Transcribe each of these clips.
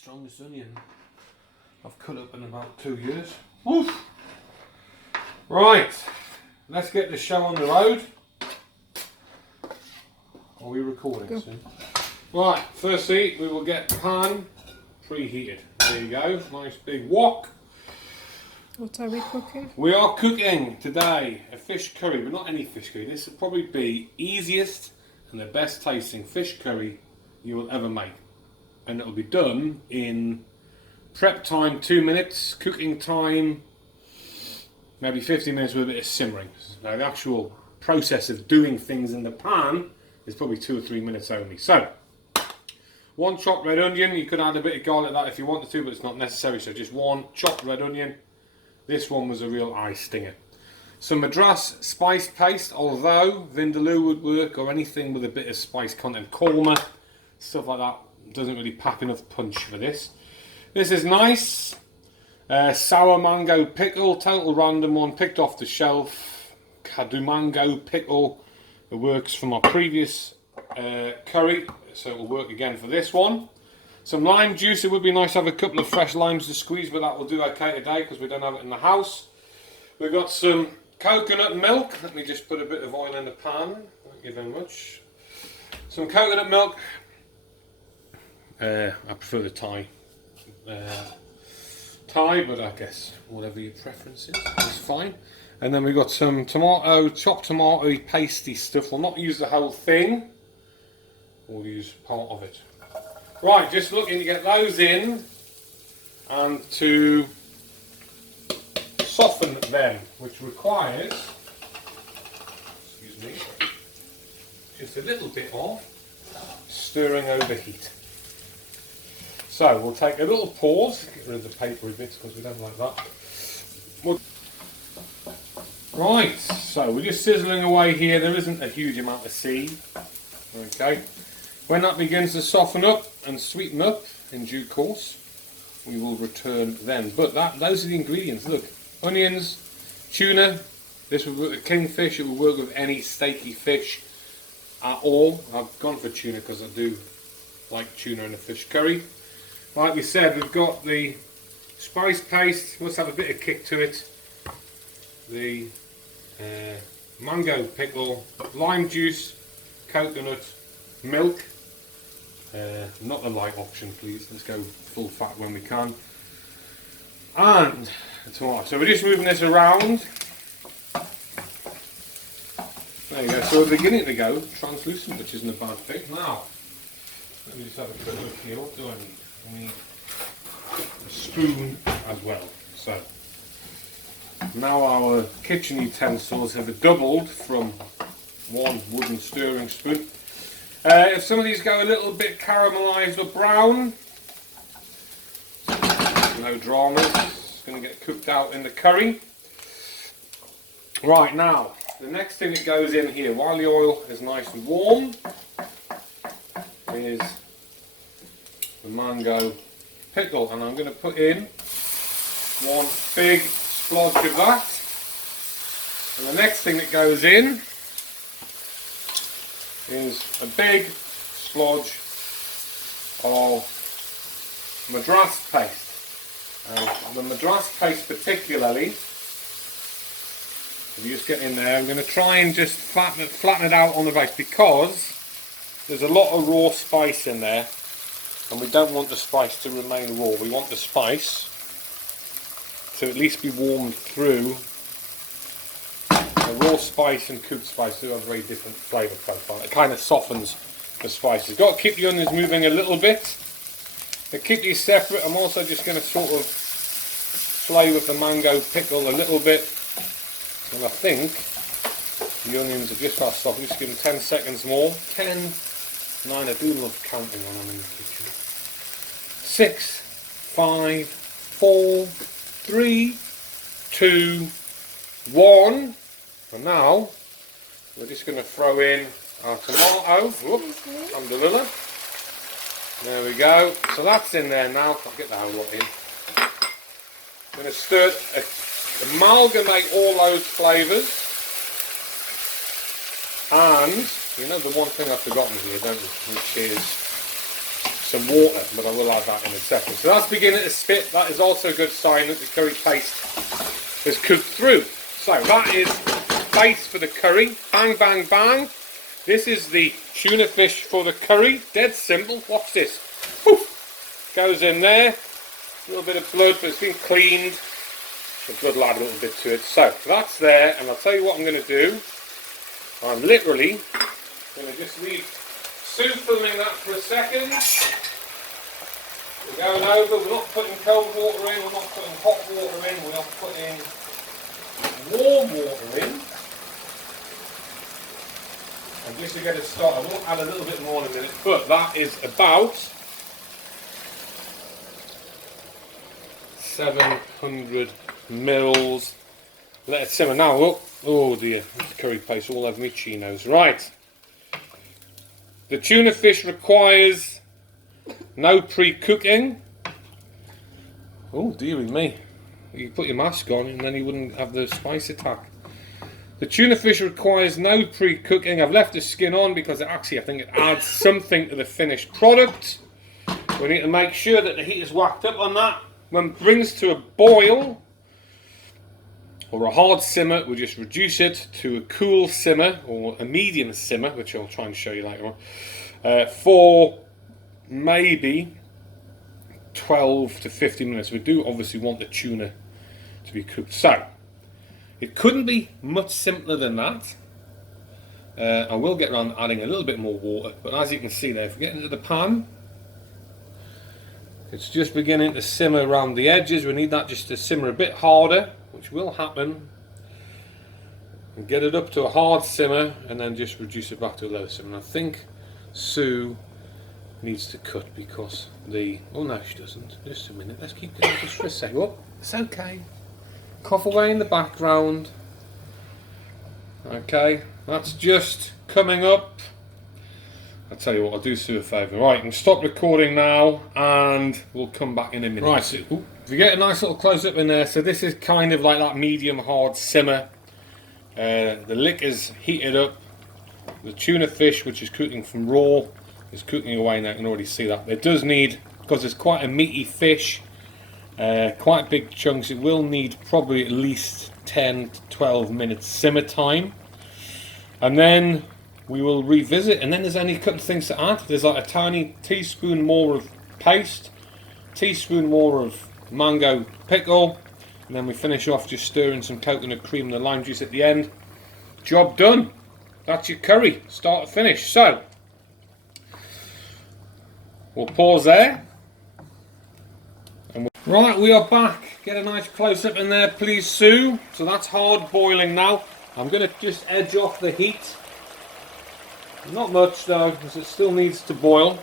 strongest onion I've cut up in about 2 years. Woof! Right, let's get the show on the road. Are we recording soon? Right, firstly we will get the pan preheated. There you go, nice big wok. What are we cooking? We are cooking today a fish curry, but not any fish curry. This will probably be easiest and the best tasting fish curry you will ever make. And it'll be done in prep time 2 minutes, cooking time maybe 15 minutes with a bit of simmering. Now the actual process of doing things in the pan is probably 2 or 3 minutes only. So, 1 chopped red onion. You could add a bit of garlic that if you wanted to, but it's not necessary. So just 1 chopped red onion. This one was a real eye stinger. Some Madras spice paste, although Vindaloo would work, or anything with a bit of spice content. Korma, stuff like that, doesn't really pack enough punch for this. This is nice. Sour mango pickle, total random one, picked off the shelf. Kadu mango pickle. It works for my previous curry, so it will work again for this one. Some lime juice. It would be nice to have a couple of fresh limes to squeeze, but that will do okay today because we don't have it in the house. We've got some coconut milk. Let me just put a bit of oil in the pan. Thank you very much. Some coconut milk. I prefer the Thai, but I guess whatever your preference is fine. And then we've got some chopped tomato pasty stuff. We'll not use the whole thing. We'll use part of it. Right, just looking to get those in and to soften them, which requires, excuse me, just a little bit of stirring over heat. So we'll take a little pause, get rid of the papery bits because we don't like that. Right, so we're just sizzling away here. There isn't a huge amount of seed. Okay. When that begins to soften up and sweeten up in due course, we will return then. But those are the ingredients. Look, onions, tuna. This would work with kingfish. It will work with any steaky fish at all. I've gone for tuna because I do like tuna in a fish curry. Like we said, we've got the spice paste. Must have a bit of kick to it. The mango pickle, lime juice, coconut, milk. Not the light option, please. Let's go full fat when we can. And a tomato. So we're just moving this around. There you go. So we're beginning to go translucent, which isn't a bad thing. Now, let me just have a quick look here. What do I need? I need a spoon as well. So now our kitchen utensils have doubled from 1 wooden stirring spoon. If some of these go a little bit caramelised or brown, no dramas, it's going to get cooked out in the curry. Right, now, the next thing that goes in here, while the oil is nice and warm, is the mango pickle. And I'm going to put in 1 big splodge of that. And the next thing that goes in is a big splodge of Madras paste. And the Madras paste particularly, if you just get in there, I'm going to try and just flatten it out on the base because there's a lot of raw spice in there and we don't want the spice to remain raw. We want the spice to at least be warmed through. Raw spice and cooked spice do have a very different flavour profile. It kind of softens the spices. Got to keep the onions moving a little bit. To keep these separate, I'm also just going to sort of play with the mango pickle a little bit. And I think the onions are just about soft. Just give them 10 seconds more. 10, 9, I do love counting when I'm in the kitchen. 6, 5, 4, 3, 2, 1. And now, we're just going to throw in our tomato. Whoops, alhamdulillah. There we go. So that's in there now. I'll get the whole lot in. I'm going to amalgamate all those flavours. And, you know the one thing I've forgotten here, don't you? Which is some water, but I will add that in a second. So that's beginning to spit. That is also a good sign that the curry paste is cooked through. So that is base for the curry. Bang, bang, bang. This is the tuna fish for the curry. Dead simple. Watch this. Poof. Goes in there. A little bit of blood, but it's been cleaned. The blood will add a little bit to it. So that's there, and I'll tell you what I'm going to do. I'm literally going to just leave Sue filming that for a second. We're going over. We're not putting cold water in. We're not putting hot water in. We're not putting warm water in. And just to get it started, I will add a little bit more in a minute, but that is about 700 mils. Let it simmer now. Look, oh dear, there's curry paste all over my chinos. Right, the tuna fish requires no pre-cooking. Oh dearie me, you put your mask on and then you wouldn't have the spice attack. The tuna fish requires no pre-cooking. I've left the skin on because I think it adds something to the finished product. We need to make sure that the heat is whacked up on that. When it brings to a boil or a hard simmer, we just reduce it to a cool simmer or a medium simmer, which I'll try and show you later on, for maybe 12 to 15 minutes. We do obviously want the tuna to be cooked. So it couldn't be much simpler than that. I will get around adding a little bit more water, but as you can see there, if we get into the pan, it's just beginning to simmer around the edges. We need that just to simmer a bit harder, which will happen. And get it up to a hard simmer, and then just reduce it back to a low simmer. And I think Sue needs to cut because oh no, she doesn't. Just a minute, let's keep going just for a second. Oh, it's okay. Cough away in the background. Okay, that's just coming up. I'll tell you what, I'll do Sue a favour. Right, and stop recording now and we'll come back in a minute. Right, so if you get a nice little close up in there, so this is kind of like that medium hard simmer. The lick is heated up. The tuna fish, which is cooking from raw, is cooking away now. You can already see that. It does need, because it's quite a meaty fish, quite big chunks, it will need probably at least 10 to 12 minutes simmer time, and then we will revisit. And then there's only a couple of things to add. There's like a tiny teaspoon more of paste, teaspoon more of mango pickle, and then we finish off just stirring some coconut cream and the lime juice at the end. Job done. That's your curry, start to finish. So we'll pause there. Right, we are back. Get a nice close-up in there, please, Sue. So that's hard boiling now. I'm going to just edge off the heat. Not much, though, because it still needs to boil.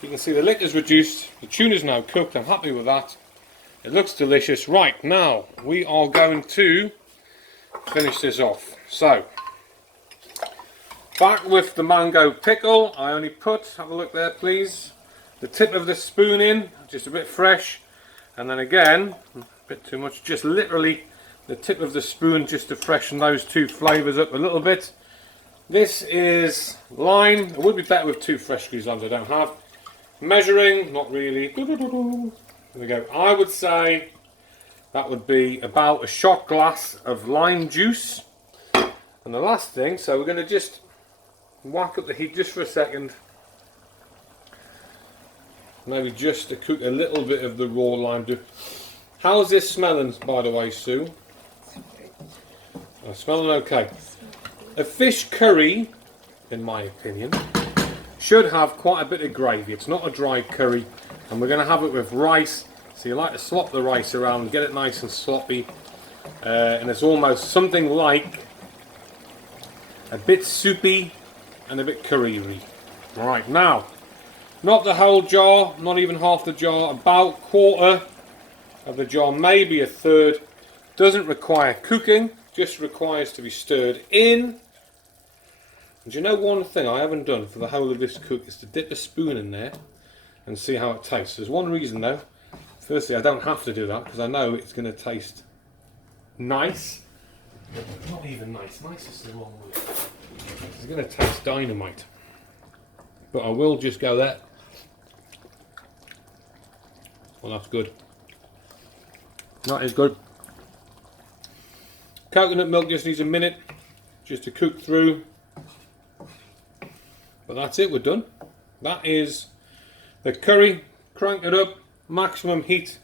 You can see the lick is reduced. The tuna's now cooked. I'm happy with that. It looks delicious. Right, now we are going to finish this off. So, back with the mango pickle. I only put, have a look there, please, the tip of the spoon in, just a bit fresh. And then again, a bit too much, just literally the tip of the spoon just to freshen those two flavours up a little bit. This is lime. It would be better with 2 fresh squeezed limes I don't have. Measuring, not really. There we go. I would say that would be about a shot glass of lime juice. And the last thing, so we're going to just whack up the heat just for a second. Maybe just to cook a little bit of the raw lime. How's this smelling, by the way, Sue? Smelling okay. A fish curry, in my opinion, should have quite a bit of gravy. It's not a dry curry, and we're going to have it with rice. So you like to slop the rice around, get it nice and sloppy, and it's almost something like a bit soupy and a bit curry-y. Right, now, not the whole jar, not even half the jar, about 1/4 of the jar, maybe 1/3. Doesn't require cooking, just requires to be stirred in. And you know, one thing I haven't done for the whole of this cook is to dip a spoon in there and see how it tastes. There's one reason though. Firstly, I don't have to do that because I know it's going to taste nice. Not even nice. Nice is the wrong word. It's going to taste dynamite. But I will just go there Well, that's good. That is good. Coconut milk just needs a minute just to cook through. But that's it, we're done. That is the curry. Crank it up, maximum heat.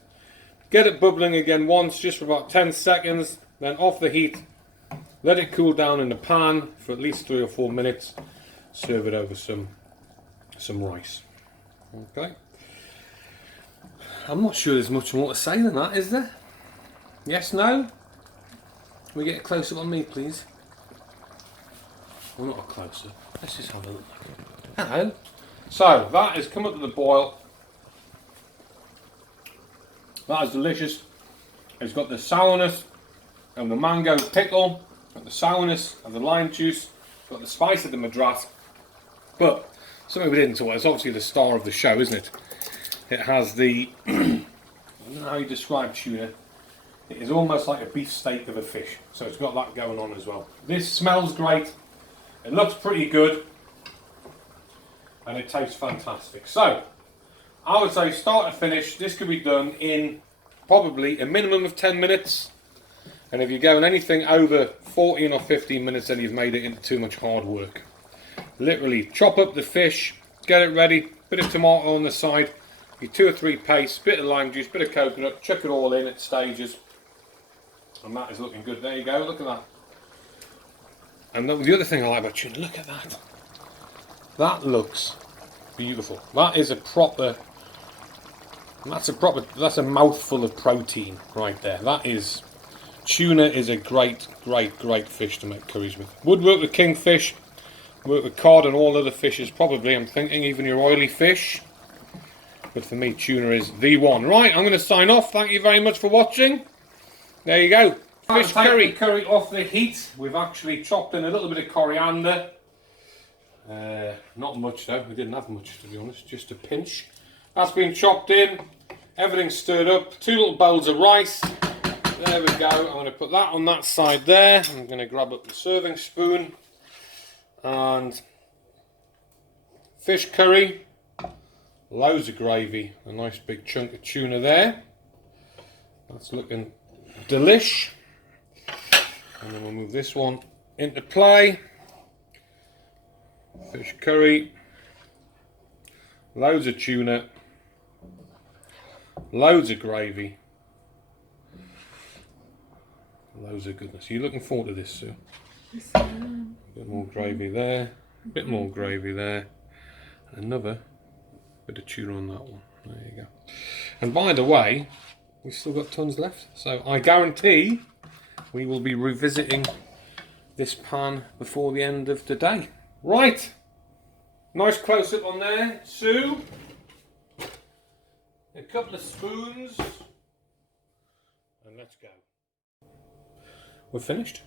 Get it bubbling again once, just for about 10 seconds. Then off the heat. Let it cool down in the pan for at least 3 or 4 minutes. Serve it over some rice. Okay. I'm not sure there's much more to say than that, is there? Yes, no? Can we get a close-up on me, please? Well, not a close-up. Let's just have a look. Hello. So, that has come up to the boil. That is delicious. It's got the sourness of the mango pickle, got the sourness of the lime juice, got the spice of the madras. But something we didn't talk about, it's obviously the star of the show, isn't it? It has the, I don't know how you describe tuna. It is almost like a beef steak of a fish. So it's got that going on as well. This smells great. It looks pretty good. And it tastes fantastic. So, I would say start to finish, this could be done in probably a minimum of 10 minutes. And if you're going anything over 14 or 15 minutes, then you've made it into too much hard work. Literally, chop up the fish, get it ready, bit of tomato on the side, your 2 or 3 pastes, bit of lime juice, bit of coconut, chuck it all in at stages. And that is looking good. There you go, look at that. And the other thing I like about tuna, look at that. That looks beautiful. That is a proper, that's a mouthful of protein right there. That is, tuna is a great fish to make curries with. Would work with kingfish, work with cod and all other fishes probably, I'm thinking, even your oily fish. But for me, tuna is the one. Right, I'm going to sign off. Thank you very much for watching. There you go. Fish curry. Take the curry off the heat. We've actually chopped in a little bit of coriander. Not much though, we didn't have much to be honest, just a pinch. That's been chopped in, everything's stirred up, 2 little bowls of rice. There we go, I'm going to put that on that side there. I'm going to grab up the serving spoon. And fish curry, loads of gravy, a nice big chunk of tuna there. That's looking delish. And then we'll move this one into play. Fish curry, loads of tuna, loads of gravy, loads of goodness. Are you looking forward to this, Sue? Yes, A bit more gravy there, a bit more gravy there, and another bit of tuna on that one. There you go. And by the way, we've still got tons left, so I guarantee we will be revisiting this pan before the end of the day. Right, nice close-up on there, Sue. A couple of spoons, and let's go. We're finished.